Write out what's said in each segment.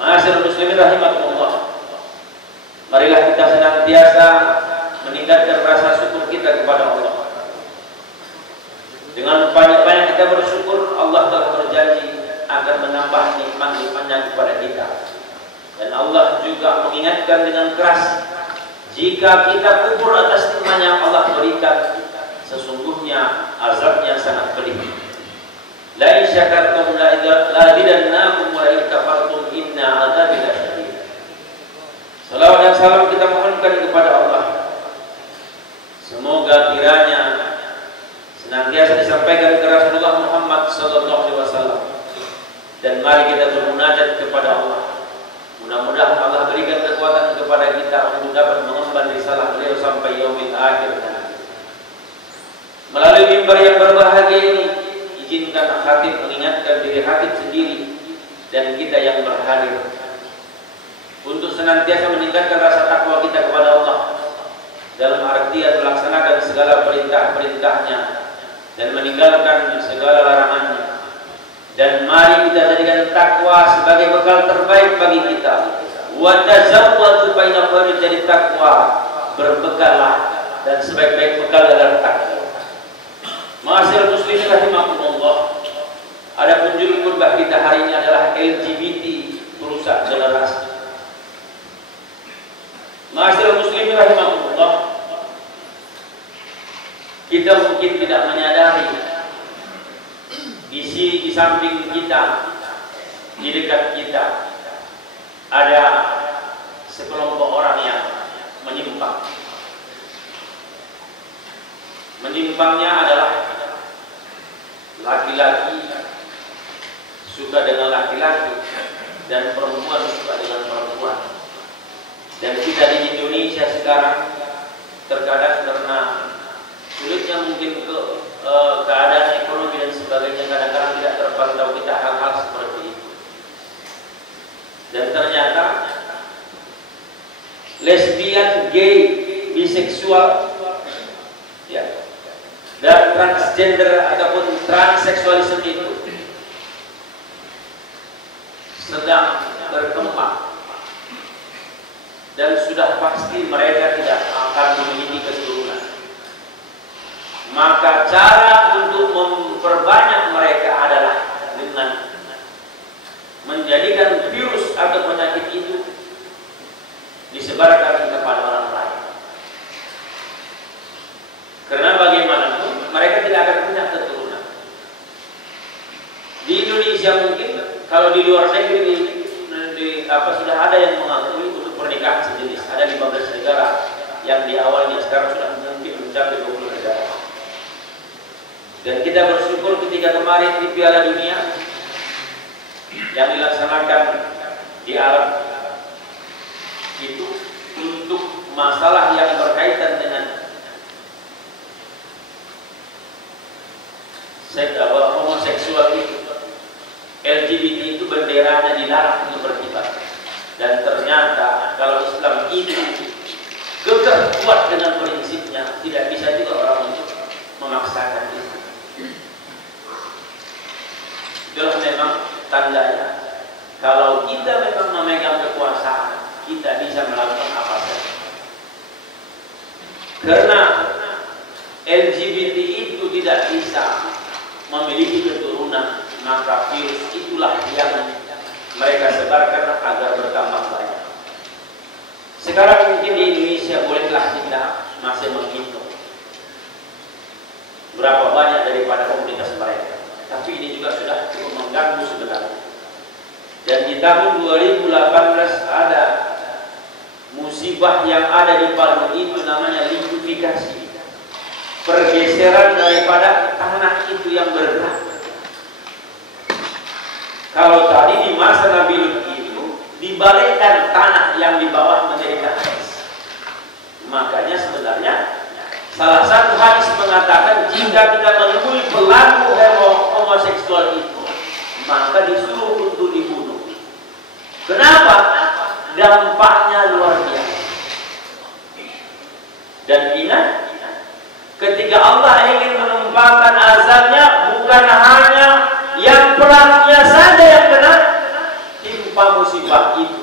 Ma'asyiral muslimin rahimakumullah. Marilah kita senantiasa meningkatkan rasa syukur kita kepada Allah. Dengan banyak-banyak kita bersyukur, Allah telah berjanji akan menambah nikmat-nikmat-Nya kepada kita. Dan Allah juga mengingatkan dengan keras, jika kita kufur atas nikmat yang Allah berikan, sesungguhnya azabnya sangat pedih. La in syakartum la azidannakum wa in kafartum inna azabi lasyadid. Salawat dan salam kita mohonkan kepada Allah. Semoga kiranya senantiasa disampaikan ke Rasulullah Muhammad SAW. Dan mari kita bermunajat kepada Allah. Mudah-mudahan Allah berikan kekuatan kepada kita untuk dapat mengemban risalah beliau sampai yaumil akhir nanti. Melalui mimbar yang berbahagia ini, izinkan khatib mengingatkan diri khatib sendiri dan kita yang berhadir untuk senantiasa meningkatkan rasa takwa kita kepada Allah dalam artian melaksanakan segala perintah-perintahnya dan meninggalkan segala larangannya. Dan mari kita jadikan takwa sebagai bekal terbaik bagi kita. Wa tazawwadu fa inna khairal zadi taqwa. Berbekallah dan sebaik-baik bekal adalah takwa. Ma'asyiral muslimin rahimakumullah. Adapun judul khutbah kita hari ini adalah LGBT perusak generasi. Ma'asyiral muslimin rahimakumullah. Kita mungkin tidak menyadari di samping kita, di dekat kita ada sekelompok orang yang menyimpang. Menyimpangnya adalah laki-laki suka dengan laki-laki dan perempuan suka dengan perempuan. Dan kita di Indonesia sekarang terkadang karena sulitnya mungkin keadaan ekonomi dan sebagainya, kadang-kadang tidak terpantau kita hal-hal seperti itu. Dan ternyata lesbian, gay, biseksual, ya, dan transgender ataupun transseksualisme itu sedang berkembang dan sudah pasti mereka tidak akan memiliki keturunan. Maka cara untuk memperbanyak mereka adalah dengan menjadikan virus atau penyakit itu disebarkan kepada orang lain. Karena bagaimanapun mereka tidak akan punya keturunan. Di Indonesia mungkin, kalau di luar negeri sudah ada yang mengakui untuk pernikahan sejenis. Ada 15 negara yang di awalnya, sekarang sudah mungkin mencapai 20 negara. Dan kita bersyukur ketika kemarin di Piala Dunia yang dilaksanakan di Arab itu untuk masalah yang berkaitan dengan homoseksual itu, LGBT itu benderanya dilarang untuk berkibar. Dan ternyata kalau Islam itu kekeh kuat dengan prinsipnya, tidak bisa juga orang untuk memaksakan itu. Itulah memang tandanya kalau kita memang memegang kekuasaan, kita bisa melakukan apa saja. Karena LGBT itu tidak bisa memiliki keturunan, maka virus itulah yang mereka sebarkan agar bertambah banyak. Sekarang mungkin di Indonesia bolehlah kita masih menghitung berapa banyak daripada komunitas mereka. Tapi ini juga sudah cukup mengganggu sebenarnya. Dan di tahun 2018 ada musibah yang ada di Palu itu namanya likuidifikasi. Pergeseran daripada tanah itu yang bergerak. Kalau tadi di masa Nabi Lut itu dibalikkan tanah yang di bawah menjadi tanah. Makanya sebenarnya salah satu hadis mengatakan jika kita menemui pelaku homoseksual itu, maka disuruh untuk dibunuh. Kenapa? Dampaknya luar biasa. Dan ingat, ketika Allah ingin menumpahkan azabnya, bukan hanya yang pelakunya saja yang kena, timpa musibah musibah itu,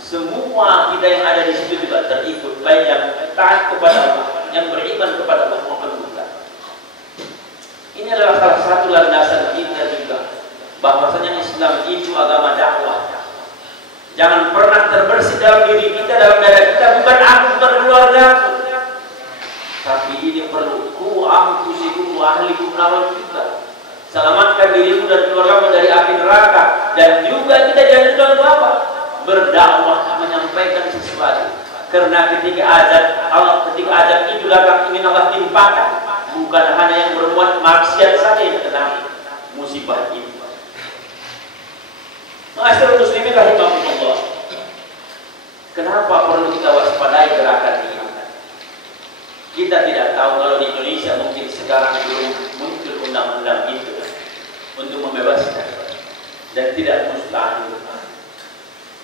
semua kita yang ada di situ juga terikut, baik yang taat kepada Allah, yang beriman kepada Allah maupun bukan. Ini adalah salah satu landasan kita juga, bahwasanya Islam itu agama dakwah. Jangan pernah terbersih dalam diri kita, dalam dada kita, bukan aku, bukan keluarga, tapi ini perlu ku anfusikum wa ahlikum naron juga. Selamatkan dirimu dan keluargamu dari api neraka. Dan juga kita jangan lupa untuk apa? Berdakwah, menyampaikan sesuatu. Karena ketika azab itu datang, ingin Allah timpakan, bukan hanya yang berbuat maksiat saja yang kena musibah ini. Ma'asyiral muslimin rahimahumullah. Kenapa perlu kita waspadai gerakan ini? Kita tidak tahu kalau di Indonesia mungkin sekarang belum muncul undang-undang itu untuk membebaskan, dan tidak mustahil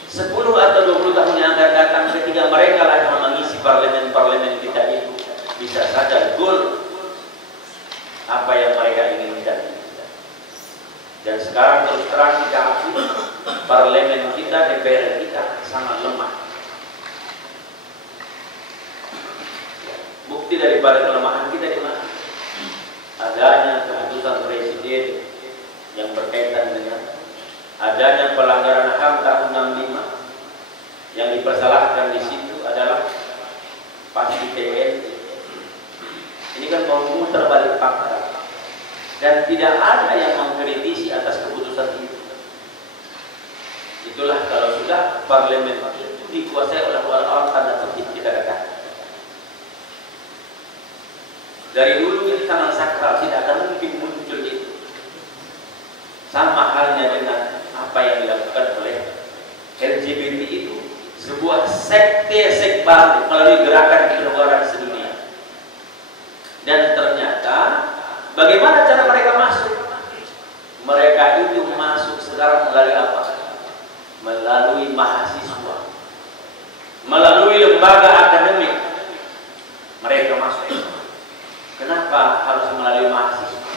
10 atau 20 tahun yang akan datang ketika mereka lah yang mengisi parlemen-parlemen kita itu, bisa saja goal apa yang mereka inginkan. Dan sekarang terus terang kita akui parlemen kita, DPR kita sangat lemah. Bukti daripada kelemahan kita di mana? Adanya keputusan presiden yang berkaitan dengan adanya pelanggaran HAM tahun 65, yang dipersalahkan di situ adalah pasti TNI. Ini kan memutar balik fakta, dan tidak ada yang mengkritisi atas keputusan itu. Itulah kalau sudah parlemen itu dikuasai oleh orang-orang tanda kutip kita katakan. Dari dulu ini sangat sakral, tidak akan mungkin muncul itu. Sama halnya dengan apa yang dilakukan oleh LGBT itu, sebuah sekte baru melalui gerakan keluaran sedunia. Dan ternyata bagaimana cara mereka masuk? Mereka itu masuk sekarang melalui apa? Melalui mahasiswa, melalui lembaga akademik. Mereka masuk. Kenapa harus melalui mahasiswa?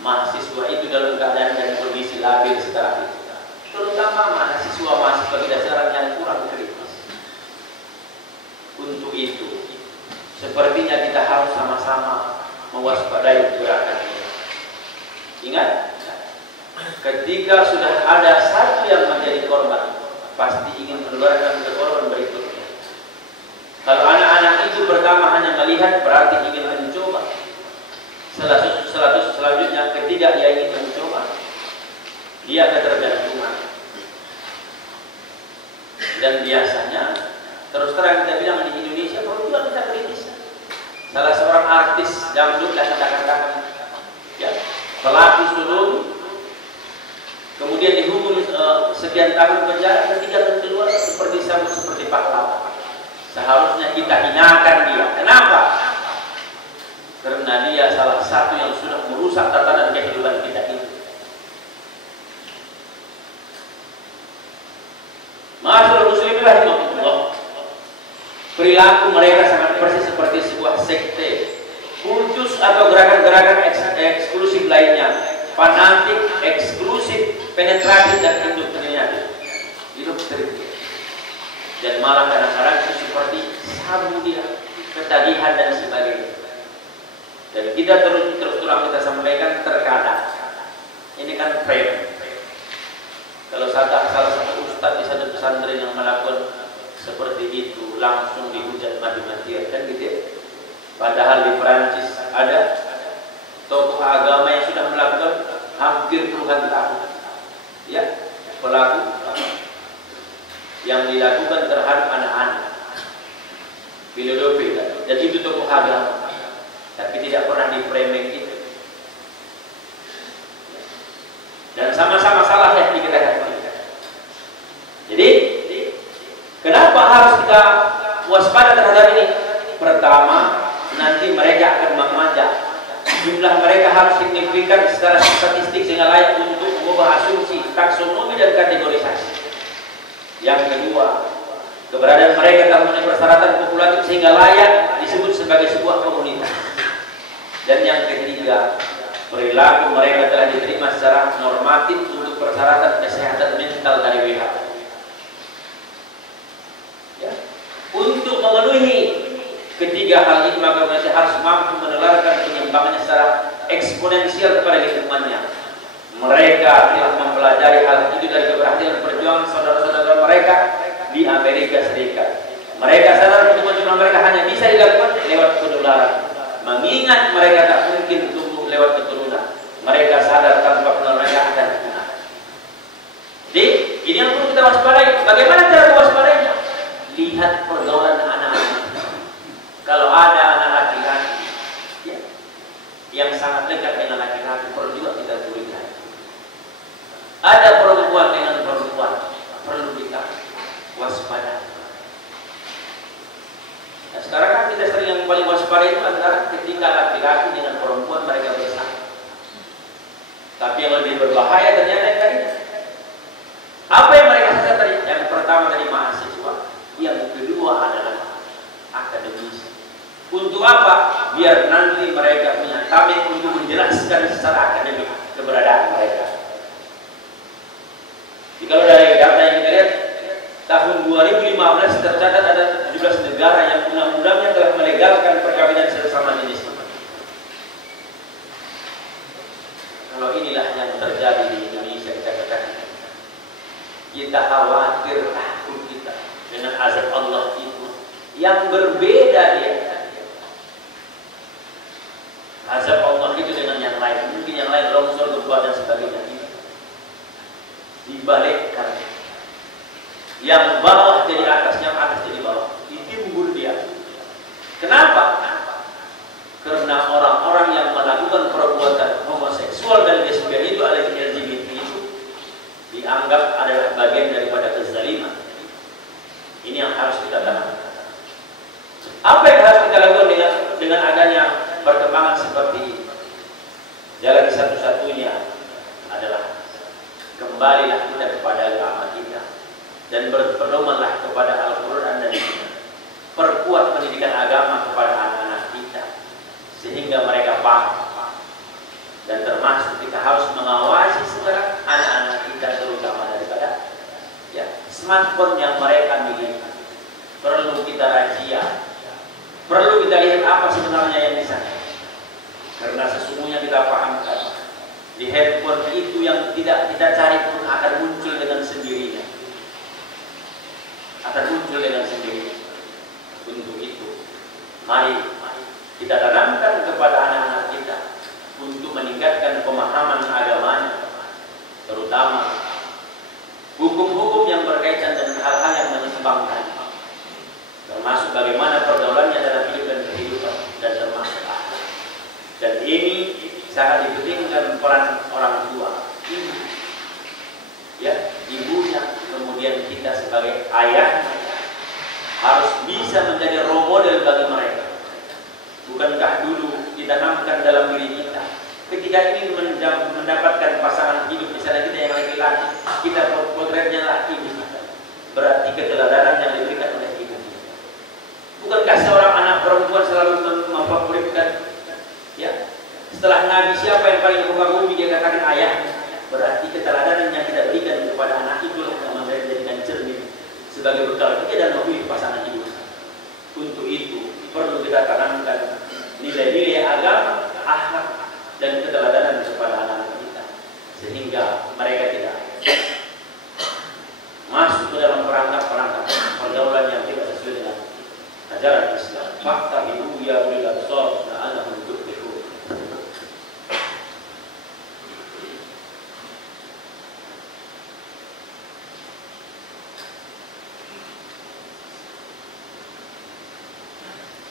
Mahasiswa itu dalam keadaan dan kondisi labil sekarang itu, terutama mahasiswa kita sekarang yang kurang kritis. Untuk itu, sepertinya kita harus sama-sama mewaspadai gerakan ini. Ingat, ketika sudah ada satu yang menjadi korban, pasti ingin menularkan ke korban berikutnya. Kalau anak-anak itu pertama hanya melihat, berarti ingin mencoba. Selanjutnya ketiga dia ingin mencoba, dia ketergantungan. Dan biasanya terus terang kita bilang di Indonesia perlu juga kita kritis. Salah seorang artis dangdut dan kata-kata ya, pelaku sulung, kemudian dihukum sekian tahun penjara, ketika keluar seperti disambut seperti pahlawan. Seharusnya kita hinakan dia. Kenapa? Karena dia salah satu yang sudah merusak tatanan kehidupan kita ini. Ma'asyiral muslimin rahimahumullah. Perilaku mereka sangat persis seperti sebuah sekte, khusus atau gerakan-gerakan eksklusif lainnya, fanatik, eksklusif, penetratif dan indoktrinatif. Itu terjadi. Dan malah kadang-kadang itu seperti sabu dia, ketagihan dan sebagainya. Dan kita terus terang kita sampaikan, terkadang ini kan frame. Kalau salah satu ustadz di satu pesantren yang melakukan seperti itu, langsung dihujat mati-matian kan gitu ya. Padahal di Perancis ada tokoh agama yang sudah melakukan hampir puluhan tahun, ya, pelaku yang dilakukan terhadap anak-anak pedofil, dan itu tokoh agama, tapi tidak pernah di framing itu, dan sama-sama salah yang dikatakan. Jadi kenapa harus kita waspada terhadap ini? Pertama, nanti mereka akan memajak, jumlah mereka harus signifikan secara statistik sehingga layak untuk mengubah asumsi, taksonomi dan kategorisasi. Yang kedua, keberadaan mereka tak memenuhi persyaratan populatif sehingga layak disebut sebagai sebuah komunitas. Dan yang ketiga, perilaku mereka telah diterima secara normatif untuk persyaratan kesehatan mental dari WHO. Ketiga hal ini maka manusia harus mampu menularkan penyembangannya secara eksponensial kepada lingkungannya. Mereka telah mempelajari hal itu dari keberhasilan perjuangan saudara-saudara mereka di Amerika Serikat. Mereka sadar pertumbuhan jumlah mereka hanya bisa dilakukan lewat penularan. Mengingat mereka tak mungkin tumbuh lewat keturunan. Mereka sadar tanpa penularan mereka akan punah. Jadi ini yang perlu kita waspadai. Bagaimana cara waspadainya? Lihat pergaulan anak-anak. Kalau ada anak laki-laki ya, yang sangat dekat dengan laki-laki, perlu juga kita curigai. Ada perempuan dengan perempuan, perlu kita waspada. Nah, sekarang kan kita sering yang paling waspada itu antara ketika laki-laki dengan perempuan mereka bersama. Tapi yang lebih berbahaya ternyata yang tadi. Apa yang mereka sadar tadi? Yang pertama dari mahasiswa, yang kedua adalah akademis. Untuk apa? Biar nanti mereka punya tabik untuk menjelaskan secara akademik keberadaan mereka. Jadi kalau dari data yang kita lihat, tahun 2015 tercatat ada 17 negara yang undang-undangnya telah melegalkan perkawinan sesama jenis. Kalau inilah yang terjadi di Indonesia, kita katakan kita khawatir, takut kita dengan azab Allah itu yang berbeda dia. Azab Allah itu dengan yang lain, mungkin yang lain longsor, gempa dan sebagainya. Dibalikkan, yang bawah jadi atas, yang atas jadi bawah, ditimbul dia. Kenapa? Karena orang-orang yang melakukan perbuatan homoseksual dan lesbian itu, alias LGBT itu, dianggap adalah bagian daripada kezaliman. Ini yang harus kita tanamkan. Apa yang harus kita lakukan dengan adanya perkembangan seperti ini? Jalan satu-satunya adalah kembalilah kita kepada agama kita dan berpedomanlah kepada Al-Quran dan Sunnah. Perkuat pendidikan agama kepada anak-anak kita sehingga mereka paham. Dan termasuk kita harus mengawasi sekarang anak-anak kita, terutama daripada ya, smartphone yang mereka miliki. Perlu kita razia. Perlu kita lihat apa sebenarnya yang di sana. Karena sesungguhnya kita pahamkan di handphone itu yang tidak kita cari pun akan muncul dengan sendirinya. Akan muncul dengan sendirinya. Untuk itu, mari kita tanamkan kepada anak-anak kita untuk meningkatkan pemahaman agamanya, terutama hukum-hukum yang berkaitan dengan hal-hal yang menyimpangkan, termasuk bagaimana pergaulannya dalam hidup dan kehidupan, dan termasuk akhlak. Dan ini sangat dipentingkan peran orang tua, ibu, ya, ibunya, kemudian kita sebagai ayah harus bisa menjadi role model bagi mereka. Bukankah dulu ditanamkan dalam diri kita, ketika ingin mendapatkan pasangan hidup, misalnya kita yang laki-laki, kita potretnya laki, berarti keteladanan yang diberikan oleh ibu. Bukankah seorang anak perempuan selalu memfavoritkan, ya, setelah Nabi siapa yang paling mengagumi, dia katakan ayahnya. Berarti keteladanan yang kita berikan kepada anak itulah yang menjadikan cermin sebagai bekal kita dan memilih pasangan hidup. Untuk itu perlu kita tanamkan nilai-nilai agama, akhlak dan keteladanan kepada anak kita, sehingga mereka tidak masuk ke dalam perangkap-perangkap pergaulan yang tidak sesuai dengan ajaran Islam. Fakta ibu ya ulil absar la'allahum tuflihun.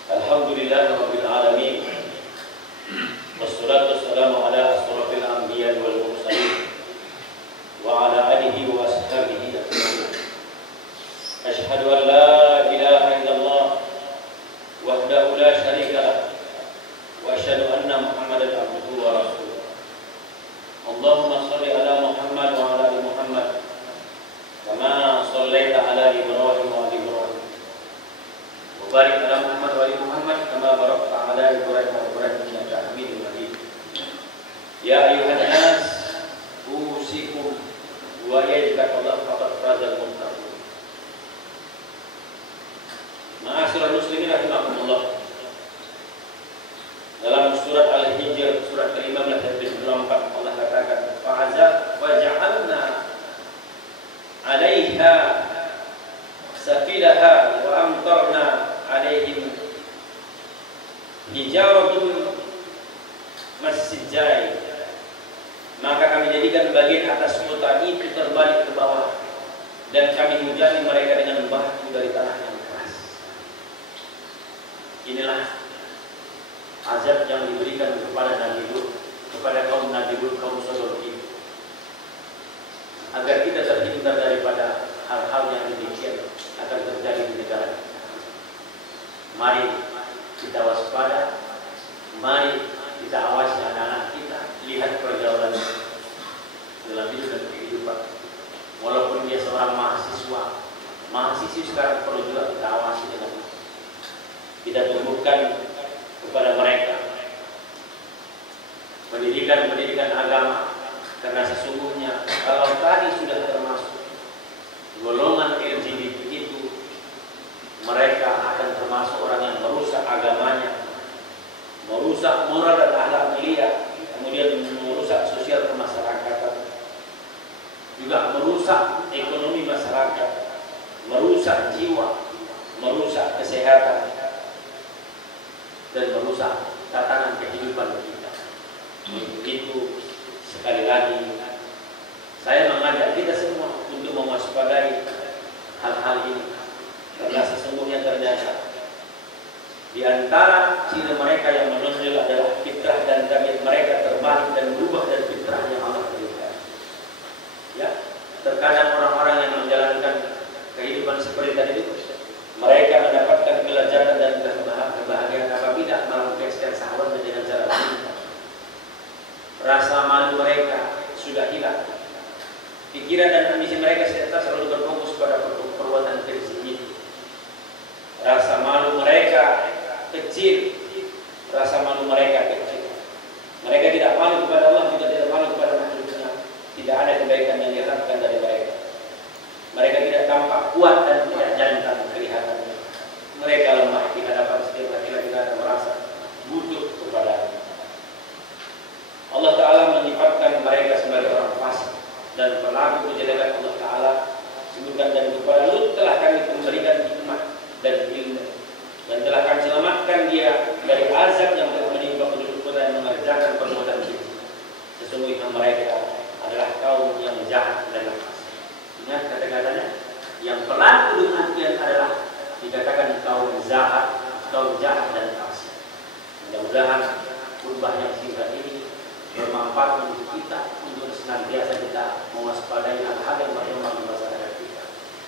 Alhamdulillahirabbil alamin. Wassalatu wassalamu ala asrofil anbiya wal mursalin wa ala alihi wa ashabihi ajma'in. Asyhadu an la ilaha illallah wahdahu la syarika lah wa asyhadu anna Muhammadan abduhu wa rasuluh. Allahumma shalli ala Muhammad wa ala ali Muhammad kama shallaita ala Ibrahim wa ali Ibrahim. Wa barik ala Muhammad wa ali Muhammad kama barakta ala Ibrahim wa Ibrahim innaka Hamidum Majid. Ya ayyuhan nas usikum wa yajzakallahu faqad fazal muttaqin. Ma'asyiral muslimin rahimakumullah. 'alaiha safilaha wa amtarna 'alaihim hijaratun masjidai, maka kami jadikan bagian atas kota itu terbalik ke bawah dan kami hujani mereka dengan batu dari tanah yang keras. Inilah azab yang diberikan kepada Nabi Lut, kepada kaum Nabi Lut, kaum Sodom itu, agar kita terhindar daripada hal-hal yang demikian akan terjadi di negara kita. Mari kita waspada, mari kita awasi anak-anak kita, lihat pergaulan dalam hidup dan kehidupan. Walaupun dia seorang mahasiswi sekarang perlu juga kita awasi dengan kita tumbuhkan kepada mereka pendidikan agama, karena sesungguhnya kalau tadi sudah termasuk golongan LGBT itu, mereka akan termasuk orang yang merusak agamanya, merusak moral dan akhlak mulia, kemudian merusak sosial kemasyarakatan, juga merusak ekonomi masyarakat, merusak jiwa, merusak kesehatan, dan merusak tatanan kehidupan kita. Begitu, sekali lagi saya mengajak kita semua untuk mewaspadai hal-hal ini, karena sesungguhnya ternyata di antara ciri mereka yang menonjol adalah fitrah dan tabiat mereka terbalik dan berubah dari fitrah yang Allah berikan. Ya, terkadang orang-orang yang menjalankan kehidupan seperti tadi itu, mereka mendapatkan kelezatan dan kebahagiaan apabila melampiaskan syahwat dengan cara cinta. Rasa malu mereka sudah hilang. Pikiran dan ambisi mereka selalu berfokus pada perbuatan keji ini. Rasa malu mereka kecil, rasa malu mereka kecil. Mereka tidak malu kepada Allah, juga tidak malu kepada makhluknya. Tidak ada kebaikan yang diharapkan dari mereka. Mereka tidak tampak kuat dan tidak jantan kelihatannya. Mereka lemah di hadapan setiap laki-laki dan merasa butuh kepada Allah Ta'ala menyifatkan mereka sebagai orang fasik dan pelaku kejelekan. Allah Ta'ala sebutkan, dan kepada Lut telah kami memberikan hikmah dan ilmu, dan telah kami selamatkan dia dari azab yang telah menimpa penduduk kota yang mengerjakan perbuatan keji. Sesungguhnya mereka adalah kaum yang jahat dan fasik. Ingat kata-katanya, yang pelaku demikian adalah dikatakan kaum jahat dan fasik. Mudah-mudahan khutbah yang singkat ini bermanfaat untuk kita, untuk senantiasa kita mewaspadai hal-hal yang berkembang di masyarakat kita,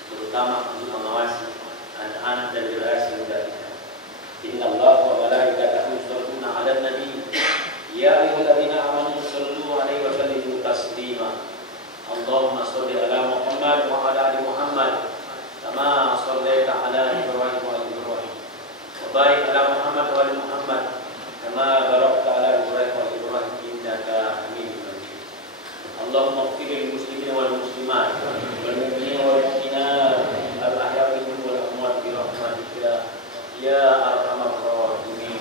terutama untuk mengawasi anak-anak dan generasi muda kita. Innallaha wa malaikatahu yusholluna 'alan nabi ya ayyuhalladzina amanu shollu 'alaihi wa sallimu taslima. Allahumma sholli ala Muhammad wa ala ali Muhammad kama shallaita ala Ibrahim wa ali Ibrahim wa barik ala Muhammad wa ali Muhammad kama barakta ala Ibrahim wa ali Ibrahim innaka Hamidum Majid. Allahumma ighfir lil muslimina wal muslimat wal mu'minina wal mu'minat al ahya'i minhum wal amwat bi rahmatika ya arhamar rahimin.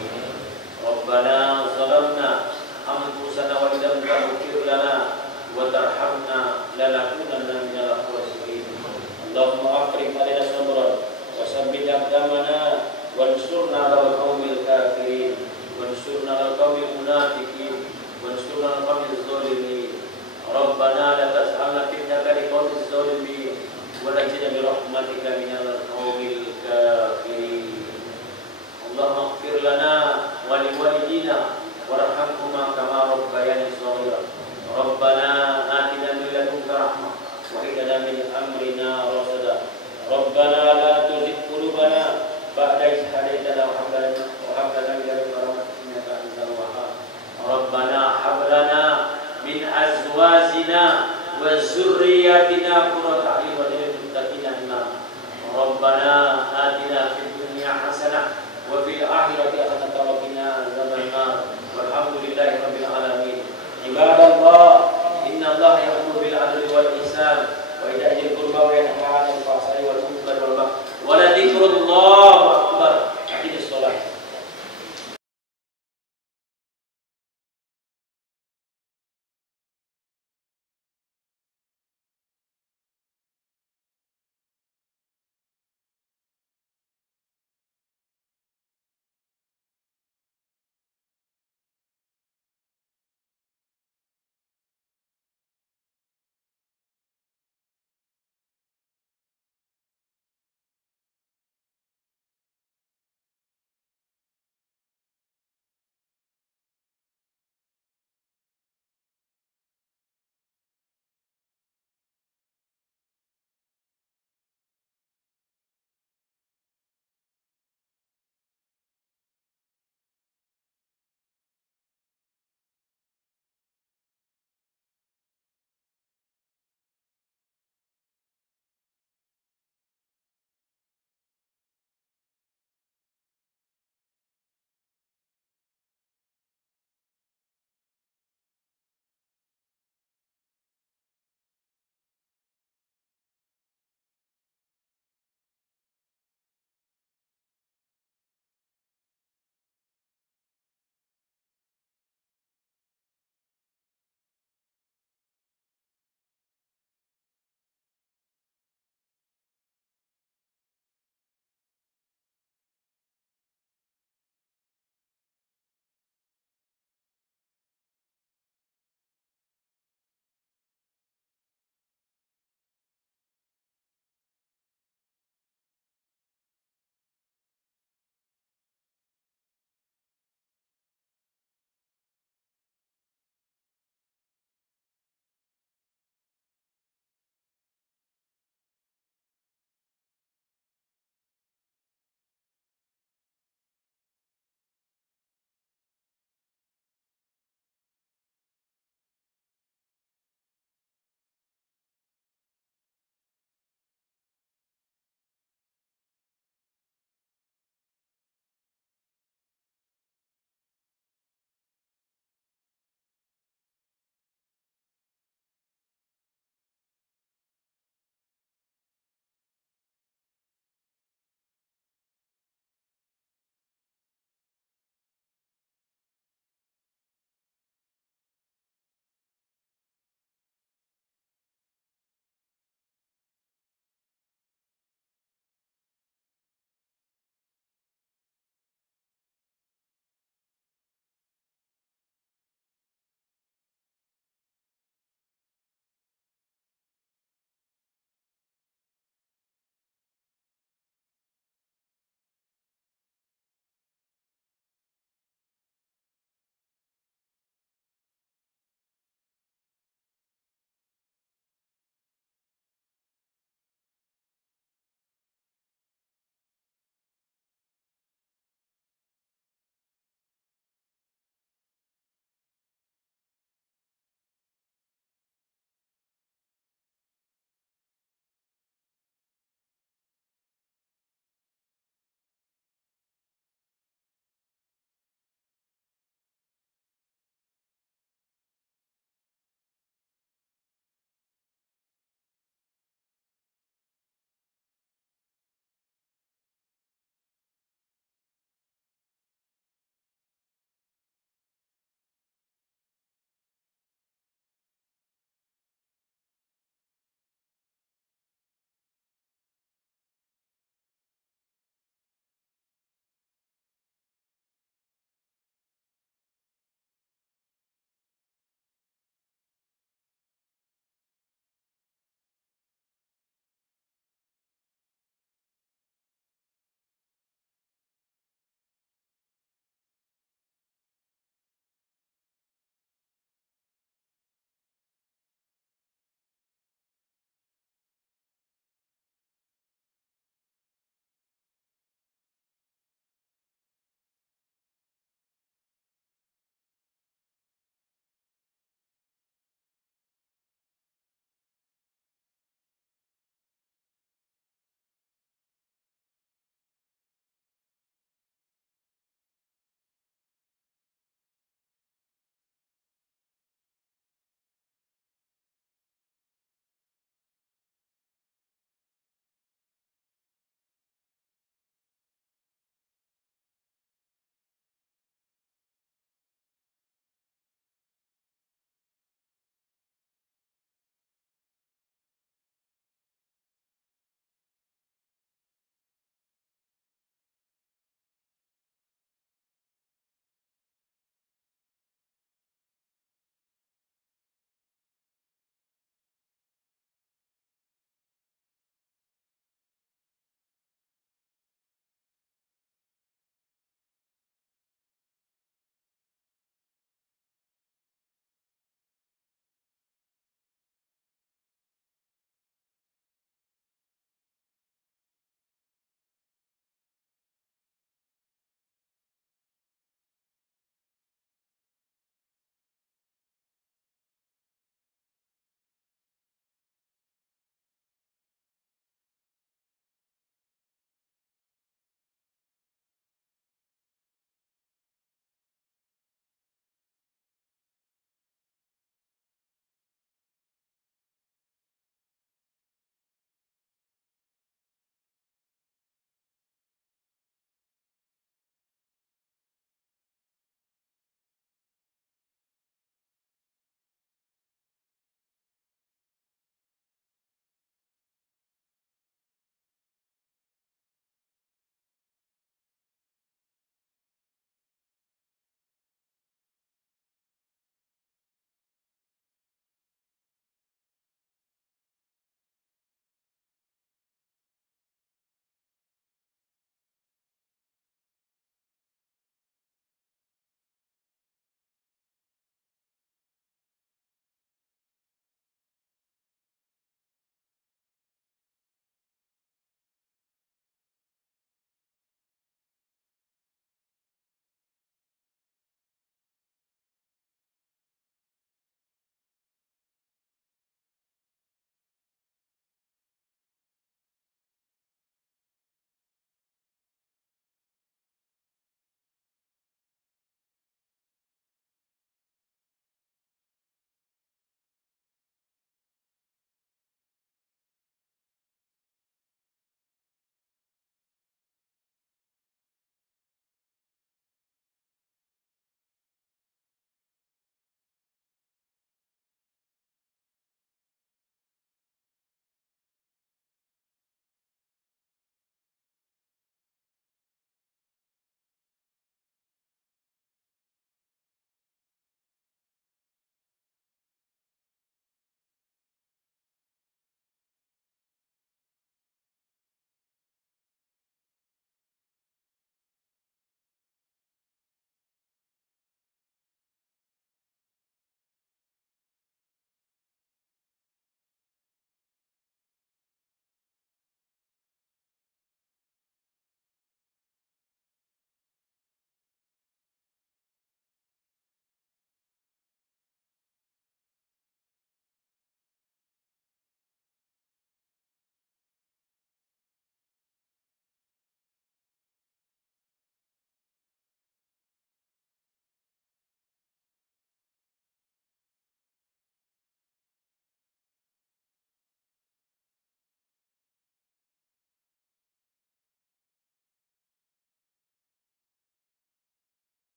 Rabbana zalamna anfusana wa illam taghfir lana wa tarhamna lanakunanna minal khasirin. Allahumma afrik alaina sabran wa sabbit aqdamana wansurna 'alal qaumil kafirin wansurna 'alal qaumil munafiqin wansurna 'alal qaumil zalimin. Rabbana la tas'alna fitnatan liqaumiz zalimin wa najina bi rahmatika minal qaumil kafirin. Allahumma ighfir lana wa liwalidina warhamhuma kama rabbayani shaghira. Rabbana atina min ladunka rahmah wa hab lana min amrina rashada. Rabbana la tuzigh qulubana ba'da idh hadaytana wa hab lana min ladunka rahmatan innaka antal wahhab. Rabbana hab lana min azwajina wa dzurriyyatina qurrata a'yun waj'alna lil muttaqina imama. Rabbana atina fid dunya hasanah wa fil akhirati hasanah wa qina adzabannar. Walhamdulillahi rabbil alamin. Ibadallah, innallaha ya'muru bil 'adli wal ihsan